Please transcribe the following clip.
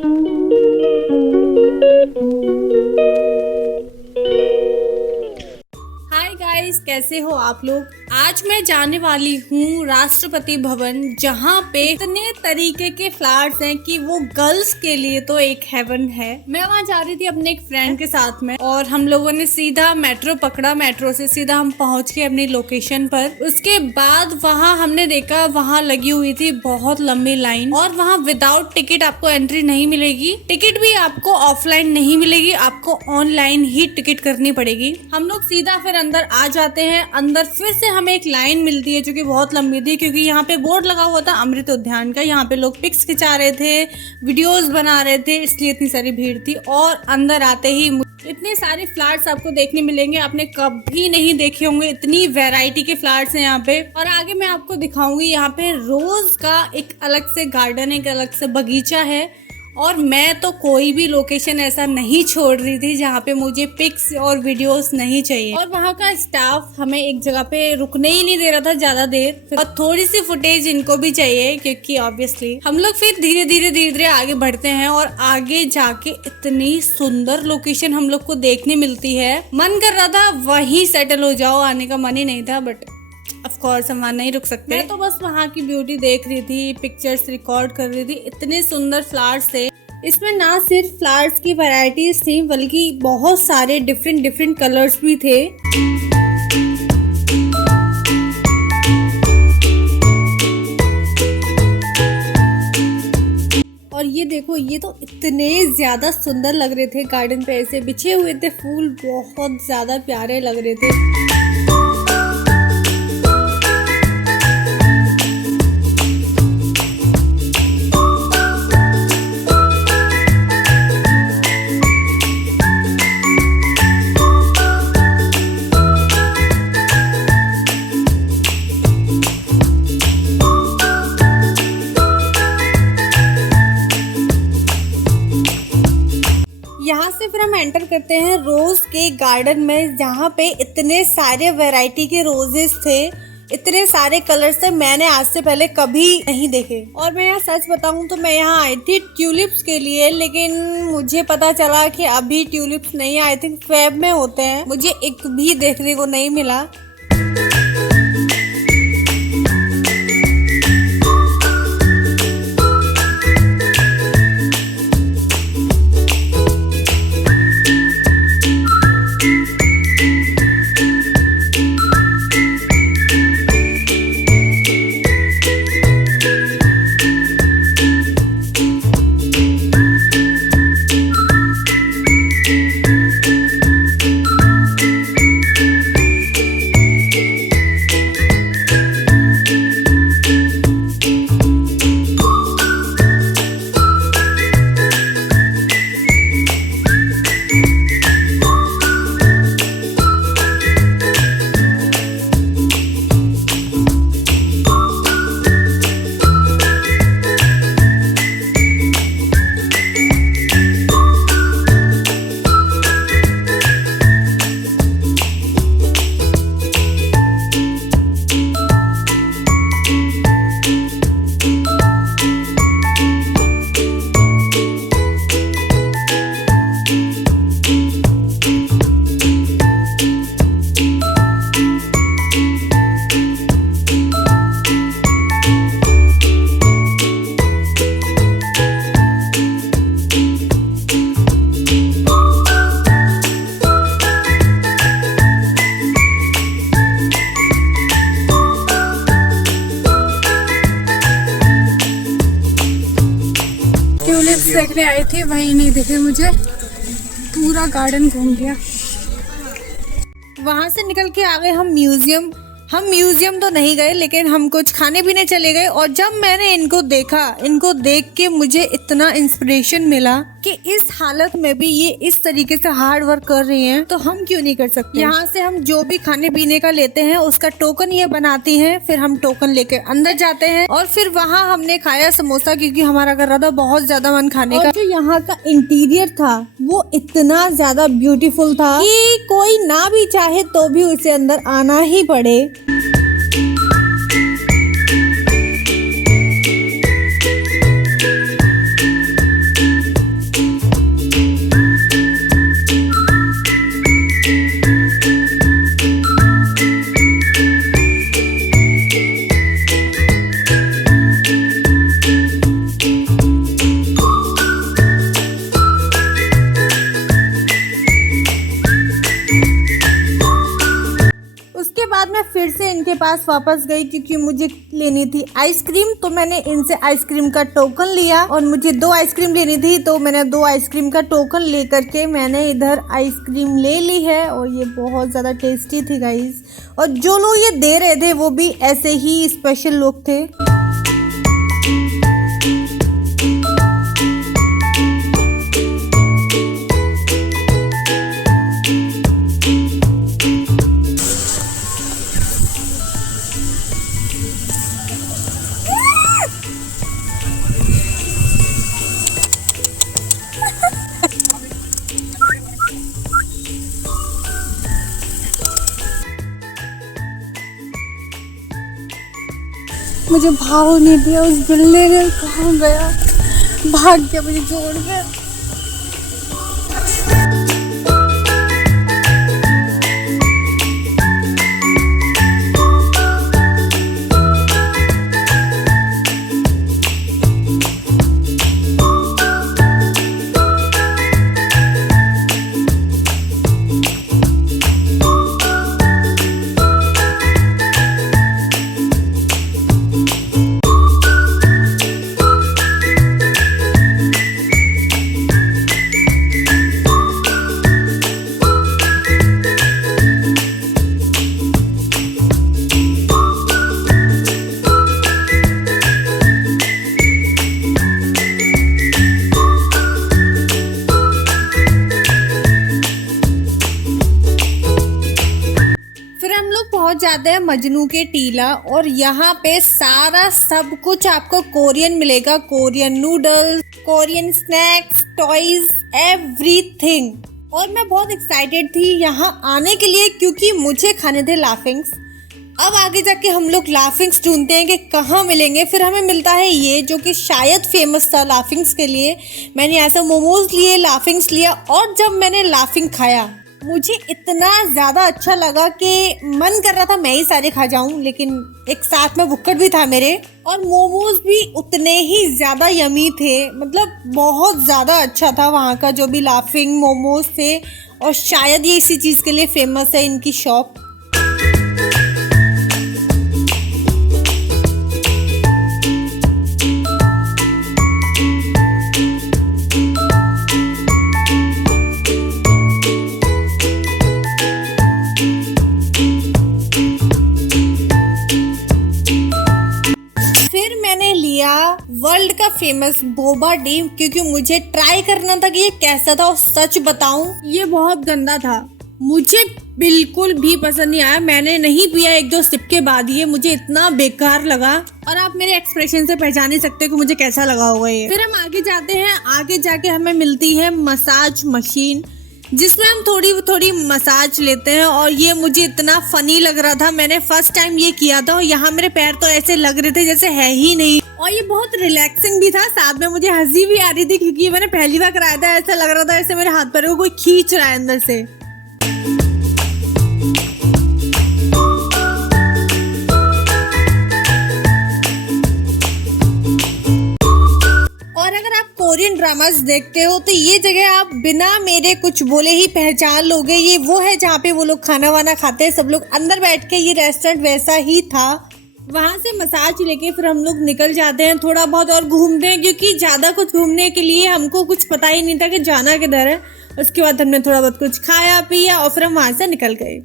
Hi guys, कैसे हो आप लोग। आज मैं जाने वाली हूँ राष्ट्रपति भवन, जहाँ पे इतने तरीके के फ्लैट्स हैं कि वो गर्ल्स के लिए तो एक हेवन है। मैं वहाँ जा रही थी अपने एक फ्रेंड के साथ में, और हम लोगों ने सीधा मेट्रो पकड़ा। मेट्रो से सीधा हम पहुँच गए अपनी लोकेशन पर। उसके बाद वहाँ हमने देखा, वहाँ लगी हुई थी बहुत लंबी लाइन, और वहाँ विदाउट टिकट आपको एंट्री नहीं मिलेगी। टिकट भी आपको ऑफलाइन नहीं मिलेगी, आपको ऑनलाइन ही टिकट करनी पड़ेगी। हम लोग सीधा फिर अंदर आ जाते हैं। अंदर फिर से हमें एक लाइन मिलती है जो कि बहुत लंबी थी, क्योंकि यहाँ पे बोर्ड लगा हुआ था अमृत उद्यान का। यहाँ पे लोग पिक्स खिंचा रहे थे, वीडियोस बना रहे थे, इसलिए इतनी सारी भीड़ थी। और अंदर आते ही इतने सारे फ्लैट्स आपको देखने मिलेंगे, आपने कभी नहीं देखे होंगे। इतनी वैरायटी के फ्लैट्स हैं यहाँ पे। और आगे मैं आपको दिखाऊंगी, यहाँ पे रोज का एक अलग से गार्डन, एक अलग से बगीचा है। और मैं तो कोई भी लोकेशन ऐसा नहीं छोड़ रही थी जहाँ पे मुझे पिक्स और वीडियोस नहीं चाहिए। और वहाँ का स्टाफ हमें एक जगह पे रुकने ही नहीं दे रहा था ज्यादा देर, और थोड़ी सी फुटेज इनको भी चाहिए, क्योंकि ऑब्वियसली हम लोग फिर धीरे धीरे आगे बढ़ते हैं। और आगे जाके इतनी सुंदर लोकेशन हम लोग को देखने मिलती है, मन कर रहा था वहीं सेटल हो जाओ। आने का मन ही नहीं था, बट ऑफ कोर्स हम वहाँ नहीं रुक सकते। मैं तो बस वहाँ की ब्यूटी देख रही थी, पिक्चर्स रिकॉर्ड कर रही थी। इतने सुंदर फ्लावर्स थे। इसमें ना सिर्फ फ्लावर्स की वैरायटीज थी, बल्कि बहुत सारे डिफरेंट कलर्स भी थे। और ये देखो, ये तो इतने ज्यादा सुंदर लग रहे थे। गार्डन पे ऐसे बिछे हुए थे फूल, बहुत ज्यादा प्यारे लग रहे थे। यहाँ से फिर हम एंटर करते हैं रोज के गार्डन में, जहाँ पे इतने सारे वैरायटी के रोजेस थे, इतने सारे कलर्स थे। मैंने आज से पहले कभी नहीं देखे। और मैं यहाँ सच बताऊँ तो मैं यहाँ आई थी ट्यूलिप्स के लिए, लेकिन मुझे पता चला कि अभी ट्यूलिप्स नहीं, आई थिंक फेब में होते हैं। मुझे एक भी देखने को नहीं मिला। देखने आई थी, वही नहीं दिखे मुझे। पूरा गार्डन घूम गया। वहां से निकल के आ गए हम म्यूजियम। हम म्यूजियम तो नहीं गए, लेकिन हम कुछ खाने पीने चले गए। और जब मैंने इनको देखा, इनको देख के मुझे इतना इंस्पिरेशन मिला कि इस हालत में भी ये इस तरीके से हार्ड वर्क कर रही हैं, तो हम क्यों नहीं कर सकते। यहाँ से हम जो भी खाने पीने का लेते हैं उसका टोकन ये बनाती हैं, फिर हम टोकन लेके अंदर जाते हैं। और फिर वहाँ हमने खाया समोसा, क्योंकि हमारा कर रहा था बहुत ज्यादा मन खाने का। जो यहाँ का इंटीरियर था वो इतना ज्यादा ब्यूटीफुल था कि कोई ना भी चाहे तो भी उसे अंदर आना ही पड़े। पास वापस गई क्योंकि मुझे लेनी थी आइसक्रीम। तो मैंने इनसे आइसक्रीम का टोकन लिया और मुझे 2 आइसक्रीम लेनी थी, तो मैंने 2 आइसक्रीम का टोकन ले करके मैंने इधर आइसक्रीम ले ली है और ये बहुत ज़्यादा टेस्टी थी गाइस। और जो लोग ये दे रहे थे वो भी ऐसे ही स्पेशल लोग थे। मुझे भाव नहीं दिया उस बिल्ली ने, कहाँ गया, भाग गया मुझे छोड़ के। पहुंच जाते हैं मजनू के टीला और यहाँ पे सारा सब कुछ आपको कोरियन मिलेगा। Korean noodles, Korean snacks, toys, everything. और मैं बहुत एक्साइटेड थी यहाँ आने के लिए क्योंकि मुझे खाने थे लाफिंग्स। अब आगे जाके हम लोग लाफिंग्स ढूंढते हैं कि कहाँ मिलेंगे। फिर हमें मिलता है ये जो कि शायद फेमस था लाफिंग्स के लिए। मैंने ऐसा मोमोज लिए, लाफिंग्स लिया और जब मैंने लाफिंग खाया मुझे इतना ज़्यादा अच्छा लगा कि मन कर रहा था मैं ही सारे खा जाऊं, लेकिन एक साथ में बुक्कड़ भी था मेरे। और मोमोज भी उतने ही ज़्यादा यमी थे, मतलब बहुत ज़्यादा अच्छा था वहाँ का जो भी लाफिंग मोमोज थे। और शायद ये इसी चीज़ के लिए फेमस है इनकी शॉप। वर्ल्ड का फेमस बोबा डी क्योंकि मुझे ट्राई करना था कि ये कैसा था। और सच बताऊं ये बहुत गंदा था, मुझे बिल्कुल भी पसंद नहीं आया। मैंने नहीं पिया 1-2 सिप के बाद ये मुझे इतना बेकार लगा। और आप मेरे एक्सप्रेशन से पहचान ही सकते हो कि मुझे कैसा लगा होगा ये। फिर हम आगे जाते हैं, आगे जाके हमें मिलती है मसाज मशीन जिसमें हम थोड़ी थोड़ी मसाज लेते हैं। और ये मुझे इतना फनी लग रहा था, मैंने फर्स्ट टाइम ये किया था और यहाँ मेरे पैर तो ऐसे लग रहे थे जैसे है ही नहीं। और ये बहुत रिलैक्सिंग भी था, साथ में मुझे हंसी भी आ रही थी क्योंकि ये मैंने पहली बार कराया था। ऐसा लग रहा था ऐसे मेरे हाथ पैरों को कोई खींच रहा है अंदर से। कोरियन ड्रामास देखते हो तो ये जगह आप बिना मेरे कुछ बोले ही पहचान लोगे। ये वो है जहाँ पे वो लोग खाना वाना खाते हैं सब लोग अंदर बैठ के। ये रेस्टोरेंट वैसा ही था। वहाँ से मसाज लेके फिर हम लोग निकल जाते हैं, थोड़ा बहुत और घूमते हैं क्योंकि ज़्यादा कुछ घूमने के लिए हमको कुछ पता ही नहीं था कि जाना किधर है। उसके बाद हमने थोड़ा बहुत कुछ खाया पिया और फिर हम वहाँ से निकल गए।